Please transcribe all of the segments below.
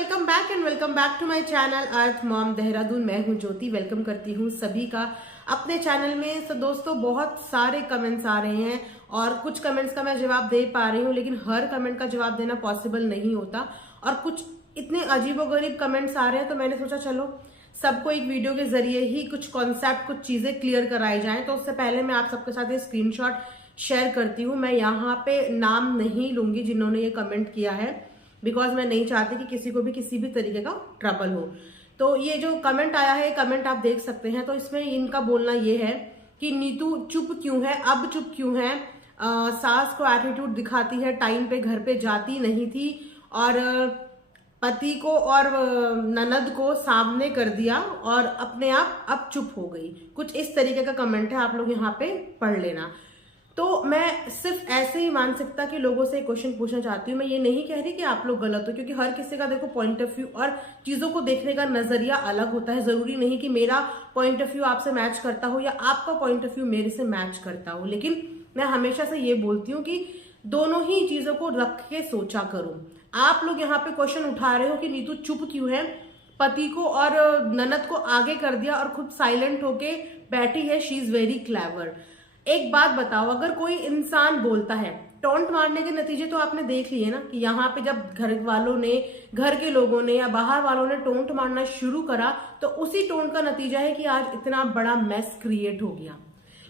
Welcome back and welcome back to my channel earth mom Dehradun. मैं हूं ज्योति, welcome करती हूं सभी का अपने चैनल में। तो दोस्तों बहुत सारे कमेंट्स आ रहे हैं और कुछ कमेंट्स का मैं जवाब दे पा रही हूं, लेकिन हर कमेंट का जवाब देना पॉसिबल नहीं होता और कुछ इतने अजीबोगरीब कमेंट्स आ रहे हैं तो मैंने सोचा चलो सबको एक वीडियो के जरिए ही कुछ कॉन्सेप्ट, कुछ चीजें क्लियर कराई जाएं। तो उससे पहले मैं आप सबके साथ ये स्क्रीनशॉट शेयर करती हूँ। मैं यहाँ पे नाम नहीं लूंगी जिन्होंने ये कमेंट किया है, बिकॉज मैं नहीं चाहती कि किसी को भी किसी भी तरीके का ट्रबल हो। तो ये जो कमेंट आया है, कमेंट आप देख सकते हैं। तो इसमें इनका बोलना ये है कि नीतू चुप क्यों है, अब चुप क्यों है, सास को एटीट्यूड दिखाती है, टाइम पे घर पे जाती नहीं थी और पति को और ननद को सामने कर दिया और अपने आप अब चुप हो गई। कुछ इस तरीके का कमेंट है, आप लोग यहाँ पे पढ़ लेना। तो मैं सिर्फ ऐसे ही मानसिकता के लोगों से क्वेश्चन पूछना चाहती हूँ। मैं ये नहीं कह रही कि आप लोग गलत हो, क्योंकि हर किसी का देखो पॉइंट ऑफ व्यू और चीजों को देखने का नजरिया अलग होता है। जरूरी नहीं कि मेरा पॉइंट ऑफ व्यू आपसे मैच करता हो या आपका पॉइंट ऑफ व्यू मेरे से मैच करता हो, लेकिन मैं हमेशा से ये बोलती हूँ कि दोनों ही चीजों को रख के सोचा करो। आप लोग यहाँ पे क्वेश्चन उठा रहे हो कि नीतू चुप क्यों है, पति को और ननद को आगे कर दिया और खुद साइलेंट होके बैठी है, शी इज वेरी क्लेवर। एक बात बताओ, अगर कोई इंसान बोलता है, टोंट मारने के नतीजे तो आपने देख लिए ना कि यहाँ पे जब घर वालों ने, घर के लोगों ने या बाहर वालों ने टोंट मारना शुरू करा तो उसी टोंट का नतीजा है कि आज इतना बड़ा मेस क्रिएट हो गया।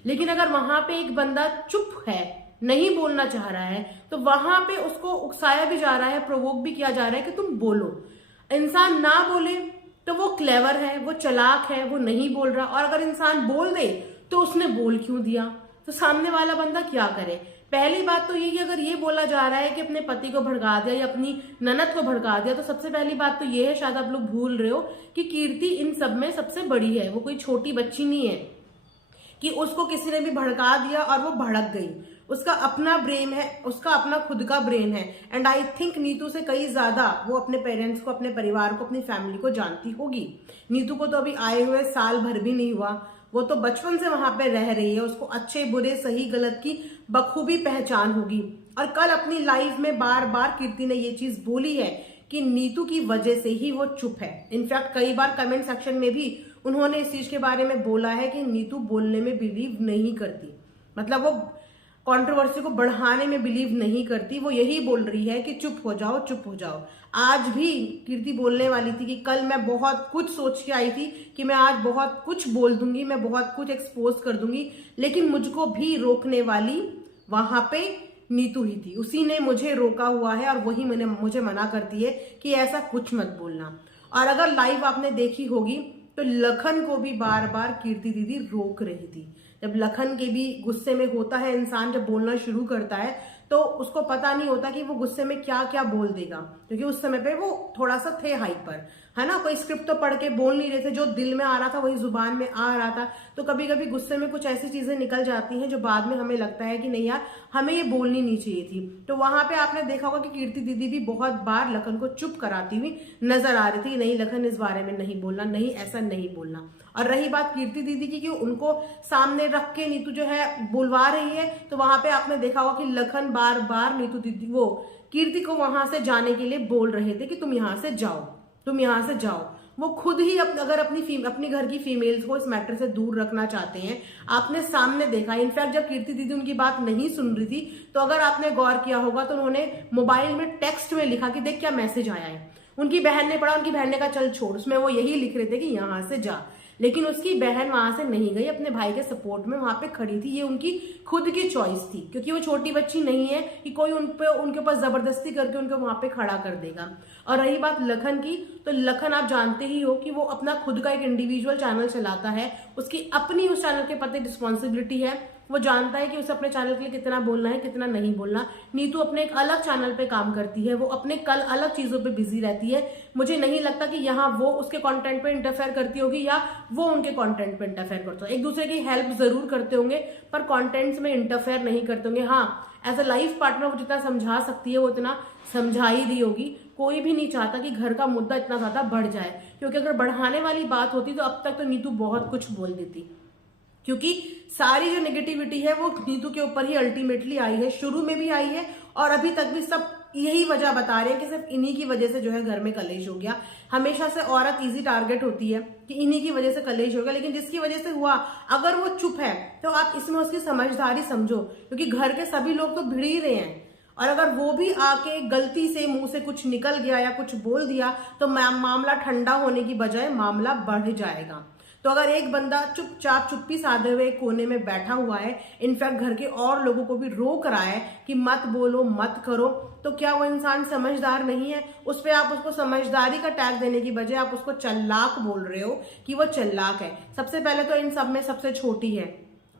लेकिन अगर वहां पे एक बंदा चुप है, नहीं बोलना चाह रहा है, तो वहां पे उसको उकसाया भी जा रहा है, प्रोवोक भी किया जा रहा है कि तुम बोलो। इंसान ना बोले तो वो क्लेवर है, वो चालाक है, वो नहीं बोल रहा। और अगर इंसान बोल दे तो उसने बोल क्यों दिया, तो सामने वाला बंदा क्या करे। पहली बात तो ये कि अगर ये बोला जा रहा है कि अपने पति को भड़का दिया या अपनी ननद को भड़का दिया, तो सबसे पहली बात तो ये है, शायद आप लोग भूल रहे हो कि कीर्ति इन सब में सबसे बड़ी है। वो कोई छोटी बच्ची नहीं है कि उसको किसी ने भी भड़का दिया और वो भड़क गई। उसका अपना ब्रेन है, उसका अपना खुद का ब्रेन है। एंड आई थिंक नीतू से कई ज्यादा वो अपने पेरेंट्स को, अपने परिवार को, अपनी फैमिली को जानती होगी। नीतू को तो अभी आए हुए साल भर भी नहीं हुआ, वो तो बचपन से वहां पे रह रही है। उसको अच्छे बुरे सही गलत की बखूबी पहचान होगी। और कल अपनी लाइफ में बार बार कीर्ति ने ये चीज बोली है कि नीतू की वजह से ही वो चुप है। इनफैक्ट कई बार कमेंट सेक्शन में भी उन्होंने इस चीज के बारे में बोला है कि नीतू बोलने में बिलीव नहीं करती, मतलब वो कंट्रोवर्सी को बढ़ाने में बिलीव नहीं करती। वो यही बोल रही है कि चुप हो जाओ, चुप हो जाओ। आज भी कीर्ति बोलने वाली थी कि कल मैं बहुत कुछ सोच के आई थी कि मैं आज बहुत कुछ बोल दूंगी, मैं बहुत कुछ एक्सपोज कर दूंगी, लेकिन मुझको भी रोकने वाली वहां पे नीतू ही थी। उसी ने मुझे रोका हुआ है और वही मुझे मना करती है कि ऐसा कुछ मत बोलना। और अगर लाइव आपने देखी होगी तो लखन को भी बार बार कीर्ति दीदी रोक रही थी। जब लखन के भी गुस्से में होता है इंसान, जब बोलना शुरू करता है तो उसको पता नहीं होता कि वो गुस्से में क्या क्या बोल देगा, क्योंकि उस समय पे वो थोड़ा सा थे हाइपर, है ना। कोई स्क्रिप्ट तो पढ़ के बोल नहीं रहे थे, जो दिल में आ रहा था वही जुबान में आ रहा था। तो कभी कभी गुस्से में कुछ ऐसी चीजें निकल जाती हैं जो बाद में हमें लगता है कि नहीं यार, हमें ये बोलनी नहीं चाहिए थी। तो वहां पे आपने देखा होगा कि कीर्ति दीदी भी बहुत बार लखन को चुप कराती हुई नजर आ रही थी। नहीं लखन, इस बारे में नहीं बोलना, नहीं ऐसा नहीं बोलना। और रही बात कीर्ति दीदी की कि उनको सामने रख के नीतू जो है बुलवा रही है, तो वहां पे आपने देखा होगा कि लखन बार बार नीतू दीदी, वो कीर्ति को वहां से जाने के लिए बोल रहे थे कि तुम यहां से जाओ, तुम यहां से जाओ। वो खुद ही अगर अपनी घर की फीमेल्स को इस मैटर से दूर रखना चाहते हैं, आपने सामने देखा। इनफैक्ट जब कीर्ति दीदी उनकी बात नहीं सुन रही थी, तो अगर आपने गौर किया होगा तो उन्होंने मोबाइल में टेक्स्ट में लिखा कि देख क्या मैसेज आया है। उनकी बहन ने पढ़ा, उनकी बहन ने कहा चल छोड़, उसमें वो यही लिख रहे थे कि यहां से जा। लेकिन उसकी बहन वहां से नहीं गई, अपने भाई के सपोर्ट में वहां पे खड़ी थी। ये उनकी खुद की चॉइस थी, क्योंकि वो छोटी बच्ची नहीं है कि कोई उनके ऊपर जबरदस्ती करके उनको वहां पे खड़ा कर देगा। और रही बात लखन की, तो लखन आप जानते ही हो कि वो अपना खुद का एक इंडिविजुअल चैनल चलाता है। उसकी अपनी उस चैनल के प्रति रिस्पॉन्सिबिलिटी है। वो जानता है कि उसे अपने चैनल के लिए कितना बोलना है, कितना नहीं बोलना। नीतू अपने एक अलग चैनल पे काम करती है, वो अपने कल अलग चीजों पे बिजी रहती है। मुझे नहीं लगता कि यहाँ वो उसके कंटेंट पे इंटरफेयर करती होगी या वो उनके कंटेंट पे इंटरफेयर करता होगा। एक दूसरे की हेल्प जरूर करते होंगे पर कंटेंट्स में इंटरफेयर नहीं करते होंगे। हाँ, एज अ लाइफ पार्टनर वो जितना समझा सकती है वो इतना समझा ही दी होगी। कोई भी नहीं चाहता कि घर का मुद्दा इतना ज्यादा बढ़ जाए, क्योंकि अगर बढ़ाने वाली बात होती तो अब तक तो नीतू बहुत कुछ बोल देती, क्योंकि सारी जो नेगेटिविटी है वो नीतू के ऊपर ही अल्टीमेटली आई है। शुरू में भी आई है और अभी तक भी सब यही वजह बता रहे हैं कि सिर्फ इन्हीं की वजह से जो है घर में कलेश हो गया। हमेशा से औरत इजी टारगेट होती है कि इन्हीं की वजह से कलेश हो गया, लेकिन जिसकी वजह से हुआ अगर वो चुप है तो आप इसमें उसकी समझदारी समझो, क्योंकि घर के सभी लोग तो भिड़ ही रहे हैं। और अगर वो भी आके गलती से मुंह से कुछ निकल गया या कुछ बोल दिया तो मामला ठंडा होने की बजाय मामला बढ़ जाएगा। तो अगर एक बंदा चुपचाप चुप्पी साधे हुए कोने में बैठा हुआ है, इनफैक्ट घर के और लोगों को भी रोक रहा है कि मत बोलो मत करो, तो क्या वो इंसान समझदार नहीं है? उस पे आप उसको समझदारी का टैग देने की बजाय आप उसको चालाक बोल रहे हो कि वो चालाक है। सबसे पहले तो इन सब में सबसे छोटी है,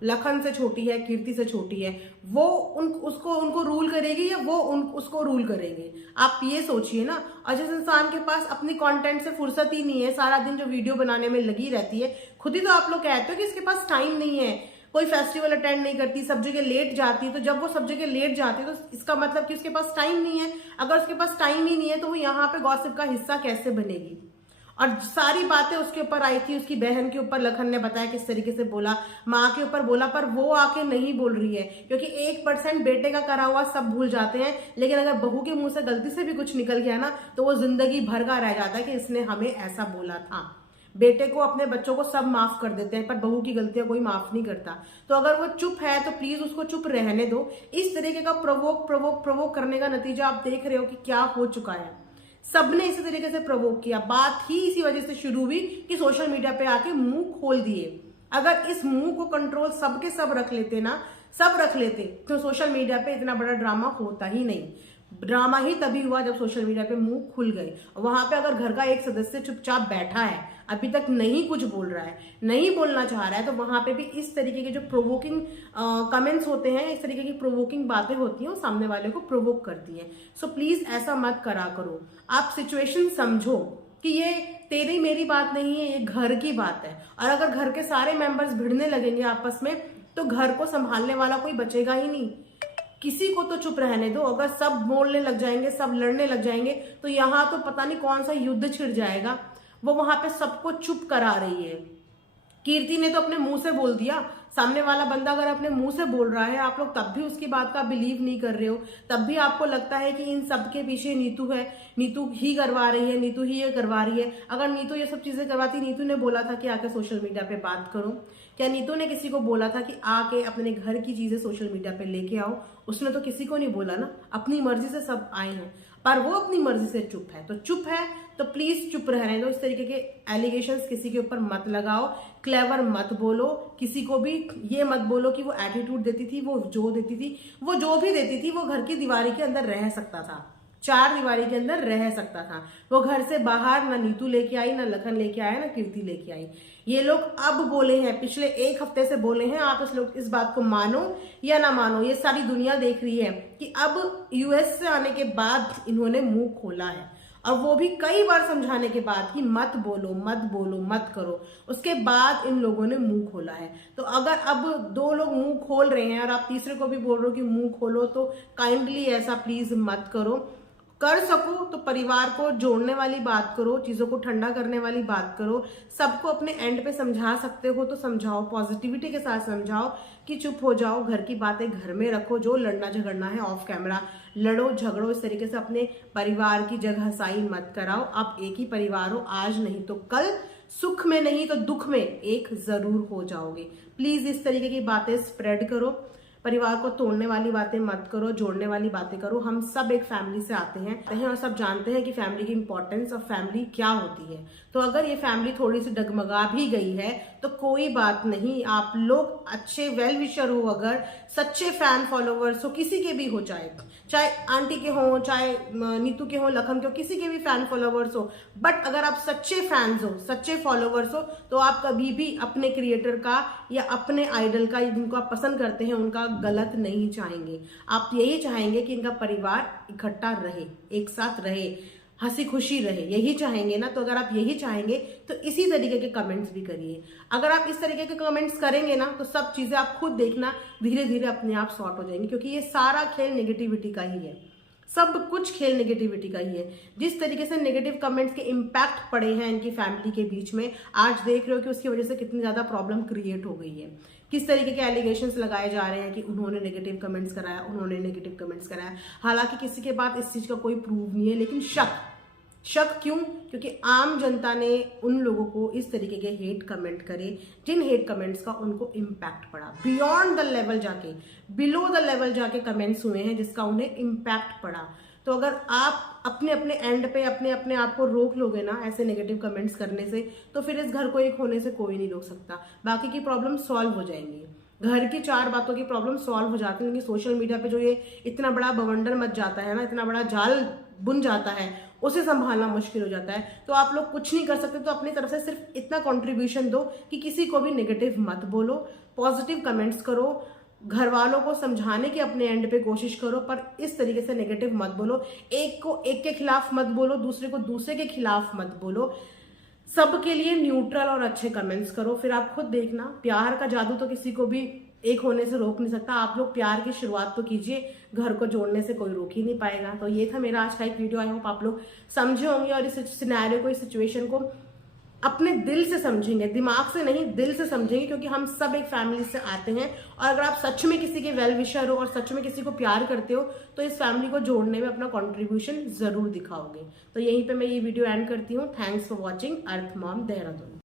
लखन से छोटी है, कीर्ति से छोटी है, वो उनको रूल करेगी या वो उसको रूल करेंगे? आप ये सोचिए ना। और जिस इंसान के पास अपनी कंटेंट से फुर्सत ही नहीं है, सारा दिन जो वीडियो बनाने में लगी रहती है, खुद ही तो आप लोग कहते हो कि इसके पास टाइम नहीं है, कोई फेस्टिवल अटेंड नहीं करती, सब जगह लेट जाती है, तो जब वो सब जगह लेट जाती है तो इसका मतलब कि उसके पास टाइम नहीं है। अगर उसके पास टाइम ही नहीं है तो वो यहाँ पे गॉसिप का हिस्सा कैसे बनेगी? और सारी बातें उसके ऊपर आई थी, उसकी बहन के ऊपर लखन ने बताया किस तरीके से बोला, माँ के ऊपर बोला, पर वो आके नहीं बोल रही है, क्योंकि 1% बेटे का करा हुआ सब भूल जाते हैं, लेकिन अगर बहू के मुंह से गलती से भी कुछ निकल गया ना तो वो जिंदगी भर का रह जाता है कि इसने हमें ऐसा बोला था। बेटे को, अपने बच्चों को सब माफ कर देते हैं, पर बहू की गलतियां कोई माफ नहीं करता। तो अगर वो चुप है तो प्लीज उसको चुप रहने दो। इस तरीके का प्रवोक करने का नतीजा आप देख रहे हो कि क्या हो चुका है। सबने इसी तरीके से प्रवोक किया, बात ही इसी वजह से शुरू हुई कि सोशल मीडिया पे आके मुंह खोल दिए। अगर इस मुंह को कंट्रोल सबके सब रख लेते ना, सब रख लेते, तो सोशल मीडिया पे इतना बड़ा ड्रामा होता ही नहीं। ड्रामा ही तभी हुआ जब सोशल मीडिया पे मुंह खुल गए। वहां पे अगर घर का एक सदस्य चुपचाप बैठा है, अभी तक नहीं कुछ बोल रहा है, नहीं बोलना चाह रहा है, तो वहां पे भी इस तरीके के जो प्रोवोकिंग कमेंट्स होते हैं, इस तरीके की प्रोवोकिंग बातें होती हैं, वो सामने वाले को प्रोवोक करती हैं। सो प्लीज ऐसा मत करा करो। आप सिचुएशन समझो कि ये तेरी मेरी बात नहीं है, ये घर की बात है। और अगर घर के सारे मेंबर्स भिड़ने लगेंगे आपस में तो घर को संभालने वाला कोई बचेगा ही नहीं। किसी को तो चुप रहने दो। अगर सब बोलने लग जाएंगे, सब लड़ने लग जाएंगे, तो यहाँ तो पता नहीं कौन सा युद्ध छिड़ जाएगा। वो वहां पे सबको चुप करा रही है। कीर्ति ने तो अपने मुंह से बोल दिया, सामने वाला बंदा अगर अपने मुंह से बोल रहा है, आप लोग तब भी उसकी बात का बिलीव नहीं कर रहे हो, तब भी आपको लगता है कि इन सब के पीछे नीतू है, नीतू ही करवा रही है, नीतू ही ये करवा रही है। अगर नीतू ये सब चीजें करवाती, नीतू ने बोला था कि आके सोशल मीडिया पे बात करो? क्या नीतू ने किसी को बोला था कि आके अपने घर की चीजें सोशल मीडिया पे लेके आओ? उसने तो किसी को नहीं बोला ना, अपनी मर्जी से सब आए हैं, पर वो अपनी मर्जी से चुप है। तो चुप है तो प्लीज चुप रहने दो। इस तरीके के एलिगेशंस किसी के ऊपर मत लगाओ, क्लेवर मत बोलो, किसी को भी ये मत बोलो कि वो एटीट्यूड देती थी, वो जो देती थी, वो जो भी देती थी, वो घर की दीवारी के अंदर रह सकता था, 4 दीवारी के अंदर रह सकता था। वो घर से बाहर ना नीतू लेके आई, ना लखन लेके आया, ना कीर्ति लेके आई। ये लोग अब बोले हैं, पिछले 1 हफ्ते से बोले हैं। आप इस बात को मानो या ना मानो, ये सारी दुनिया देख रही है कि अब यूएस से आने के बाद इन्होंने मुंह खोला है, और वो भी कई बार समझाने के बाद कि मत बोलो मत बोलो मत करो, उसके बाद इन लोगों ने मुंह खोला है। तो अगर अब 2 लोग मुंह खोल रहे हैं और आप तीसरे को भी बोल रहे हो कि मुंह खोलो, तो काइंडली ऐसा प्लीज मत करो। कर सको तो परिवार को जोड़ने वाली बात करो, चीजों को ठंडा करने वाली बात करो, सबको अपने एंड पे समझा सकते हो तो समझाओ, पॉजिटिविटी के साथ समझाओ कि चुप हो जाओ, घर की बातें घर में रखो, जो लड़ना झगड़ना है ऑफ कैमरा लड़ो झगड़ो। इस तरीके से अपने परिवार की जगहसाई मत कराओ। आप एक ही परिवार हो, आज नहीं तो कल, सुख में नहीं तो दुख में एक जरूर हो जाओगे। प्लीज इस तरीके की बातें स्प्रेड करो, परिवार को तोड़ने वाली बातें मत करो, जोड़ने वाली बातें करो। हम सब एक फैमिली से आते हैं और सब जानते हैं कि फैमिली की इंपॉर्टेंस और फैमिली क्या होती है। तो अगर ये फैमिली थोड़ी सी डगमगा भी गई है तो कोई बात नहीं, आप लोग अच्छे वेल विशर हो, अगर सच्चे फैन फॉलोवर्स हो, किसी के भी हो, चाहे आंटी के हो, चाहे नीतू के हो, लखन के हो, किसी के भी फैन फॉलोवर्स हो, बट अगर आप सच्चे फैंस हो, सच्चे फॉलोवर्स हो, तो आप कभी भी अपने क्रिएटर का या अपने आइडल का, जिनको आप पसंद करते हैं, उनका गलत नहीं चाहेंगे। आप यही चाहेंगे कि इनका परिवार इकट्ठा रहे, एक साथ रहे, हंसी खुशी रहे, यही चाहेंगे ना। तो अगर आप यही चाहेंगे तो इसी तरीके के कमेंट्स भी करिए। अगर आप इस तरीके के कमेंट्स करेंगे ना तो सब चीजें आप खुद देखना धीरे धीरे अपने आप सॉर्ट हो जाएंगी, क्योंकि ये सारा खेल नेगेटिविटी का ही है, सब कुछ खेल नेगेटिविटी का ही है। जिस तरीके से नेगेटिव कमेंट्स के इम्पैक्ट पड़े हैं इनकी फैमिली के बीच में, आज देख रहे हो कि उसकी वजह से कितनी ज्यादा प्रॉब्लम क्रिएट हो गई है। किस तरीके के एलिगेशंस लगाए जा रहे हैं कि उन्होंने नेगेटिव कमेंट्स कराया, उन्होंने नेगेटिव कमेंट्स कराया। हालांकि किसी के पास इस चीज का कोई प्रूफ नहीं है, लेकिन शक क्यों? क्योंकि आम जनता ने उन लोगों को इस तरीके के हेट कमेंट करे जिन हेट कमेंट्स का उनको इम्पैक्ट पड़ा, बियॉन्ड द लेवल जाके, बिलो द लेवल जाके कमेंट्स हुए हैं जिसका उन्हें इम्पैक्ट पड़ा। तो अगर आप अपने अपने एंड पे अपने आप को रोक लोगे ना ऐसे नेगेटिव कमेंट्स करने से, तो फिर इस घर को एक होने से कोई नहीं रोक सकता। बाकी की प्रॉब्लम सॉल्व हो जाएंगी, घर की 4 बातों की प्रॉब्लम सॉल्व हो जाती है। लेकिन सोशल मीडिया पे जो ये इतना बड़ा बवंडर मच जाता है ना, इतना बड़ा जाल बुन जाता है, उसे संभालना मुश्किल हो जाता है। तो आप लोग कुछ नहीं कर सकते, तो अपनी तरफ से सिर्फ इतना कंट्रीब्यूशन दो कि किसी को भी नेगेटिव मत बोलो, पॉजिटिव कमेंट्स करो, घर वालों को समझाने की अपने एंड पे कोशिश करो, पर इस तरीके से नेगेटिव मत बोलो। एक को एक के खिलाफ मत बोलो, दूसरे को दूसरे के खिलाफ मत बोलो। सबके लिए न्यूट्रल और अच्छे कमेंट्स करो। फिर आप खुद देखना, प्यार का जादू तो किसी को भी एक होने से रोक नहीं सकता। आप लोग प्यार की शुरुआत तो कीजिए, घर को जोड़ने से कोई रोक ही नहीं पाएगा। तो ये था मेरा आज का एक वीडियो। आई होप आप लोग समझे होंगे और इस सिनेरियो को, इस सिचुएशन को अपने दिल से समझेंगे, दिमाग से नहीं, दिल से समझेंगे, क्योंकि हम सब एक फैमिली से आते हैं। और अगर आप सच में किसी के वेल विशर हो और सच में किसी को प्यार करते हो, तो इस फैमिली को जोड़ने में अपना कंट्रीब्यूशन जरूर दिखाओगे। तो यहीं पे मैं ये वीडियो एंड करती हूँ। Thanks for watching earth mom Dehradun.